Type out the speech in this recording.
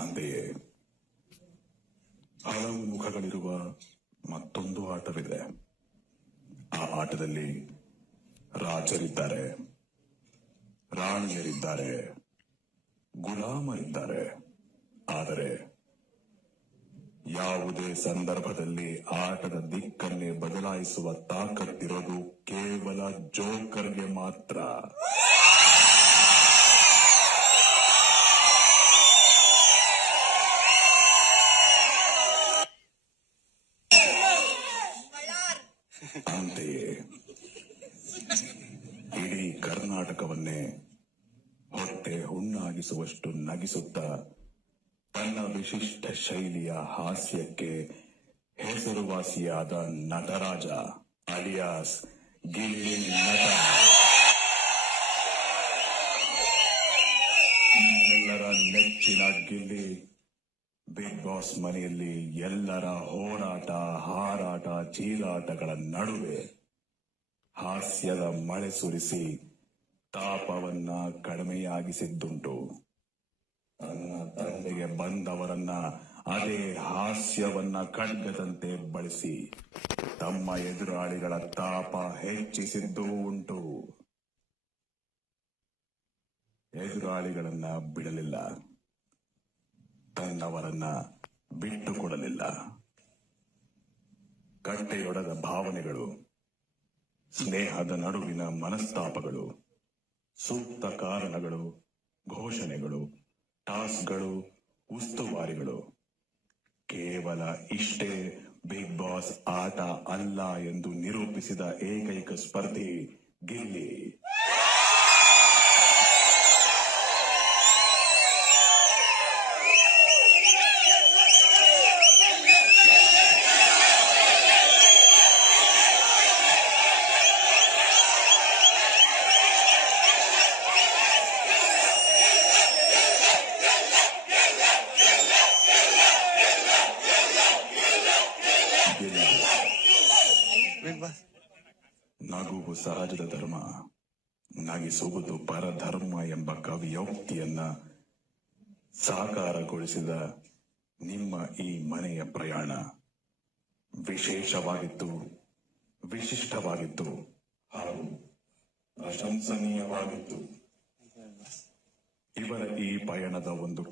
ಅಂತೆಯೇ ಹಲವು ಮುಖಗಳಿರುವ ಮತ್ತೊಂದು ಆಟವಿದೆ. ಆ ಆಟದಲ್ಲಿ ರಾಜರಿದ್ದಾರೆ, ರಾಣಿಯರಿದ್ದಾರೆ, ಗುಲಾಮರಿದ್ದಾರೆ. ಆದರೆ ಯಾವುದೇ ಸಂದರ್ಭದಲ್ಲಿ ಆಟದ ದಿಕ್ಕನ್ನೇ ಬದಲಾಯಿಸುವ ತಾಕತ್ತಿರೋದು ಕೇವಲ ಜೋಕರ್ಗೆ ಮಾತ್ರ. ಅಂತೆಯೇ ಇಡೀ ಕರ್ನಾಟಕವನ್ನೇ ಹೊಟ್ಟೆ ಹುಣ್ಣಾಗಿಸುವಷ್ಟು ನಗಿಸುತ್ತಾ ತನ್ನ ವಿಶಿಷ್ಟ ಶೈಲಿಯ ಹಾಸ್ಯಕ್ಕೆ ಹೆಸರುವಾಸಿಯಾದ ನಟರಾಜ ಅಲಿಯಾಸ್ ಗಿಲ್ಲಿ ನಟ ಎಲ್ಲರ ನೆಚ್ಚಿನ ಗಿಲ್ಲಿ ಬಿಗ್ ಬಾಸ್ ಮನೆಯಲ್ಲಿ ಎಲ್ಲರ ಹೋರಾಟ, ಹಾರಾಟ, ಚೀಲಾಟಗಳ ನಡುವೆ ಹಾಸ್ಯದ ಮಳೆ ಸುರಿಸಿ ತಾಪವನ್ನ ಕಡಿಮೆಯಾಗಿಸಿದ್ದುಂಟು. ತನ್ನ ತಂದೆಗೆ ಬಂದವರನ್ನ ಅದೇ ಹಾಸ್ಯವನ್ನ ಖಡ್ಗದಂತೆ ಬಳಸಿ ತಮ್ಮ ಎದುರಾಳಿಗಳ ತಾಪ ಹೆಚ್ಚಿಸಿದ್ದೂ ಉಂಟು. ಎದುರಾಳಿಗಳನ್ನ ಬಿಡಲಿಲ್ಲ, ತನ್ನವರನ್ನ ಬಿಟ್ಟುಕೊಡಲಿಲ್ಲ. ಕಟ್ಟೆಯೊಡೆದ ಭಾವನೆಗಳು, ಸ್ನೇಹದ ನಡುವಿನ ಮನಸ್ತಾಪಗಳು, ಸೂಕ್ತ ಕಾರಣಗಳು, ಘೋಷಣೆಗಳು, ಟಾಸ್ಕ್ಗಳು, ಉಸ್ತುವಾರಿಗಳು, ಕೇವಲ ಇಷ್ಟೇ ಬಿಗ್ ಬಾಸ್ ಆಟ ಅಲ್ಲ ಎಂದು ನಿರೂಪಿಸಿದ ಏಕೈಕ ಸ್ಪರ್ಧಿ ಗಿಲ್ಲಿ. ನಗುವು ಸಹಜದ ಧರ್ಮ, ನಗಿಸುವುದು ಪರಧರ್ಮ ಎಂಬ ಕವಿಯೋಕ್ತಿಯನ್ನ ಸಾಕಾರಗೊಳಿಸಿದ ನಿಮ್ಮ ಈ ಮನೆಯ ಪ್ರಯಾಣ ವಿಶೇಷವಾಗಿತ್ತು, ವಿಶಿಷ್ಟವಾಗಿತ್ತು ಹಾಗೂ ಪ್ರಶಂಸನೀಯವಾಗಿತ್ತು. ಇವರ ಈ ಪಯಣದ ಒಂದು